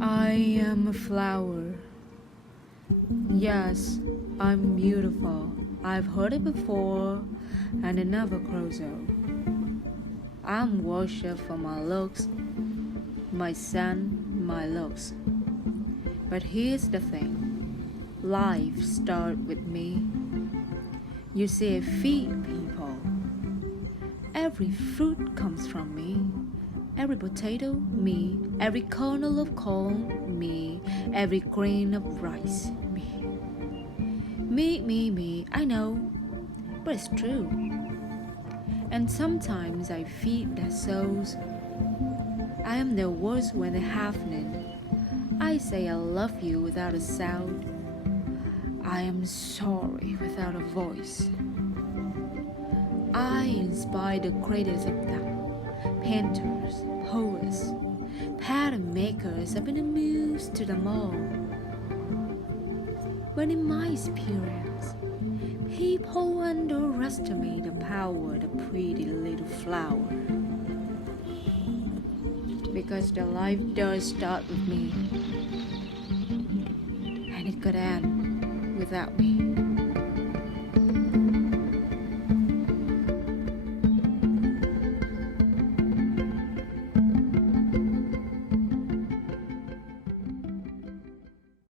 I am a flower. Yes, I'm beautiful. I've heard it before, and it never grows old. I'm worshipped for my looks, my sun, my looks. But here's the thing, life starts with me. You see, I feed people. Every fruit comes from me. Every potato, me. Every kernel of corn, me. Every grain of rice, me. Me, I know, but it's true. And sometimes I feed their souls. I am their worst when they're happening. I say I love you without a sound. I am sorry without a voice. I inspire the greatest of them. Painters, poets, pattern makers, I've been amused to them all. But in my experience, people underestimate the power of the pretty little flower. Because their life does start with me, and it could end without me.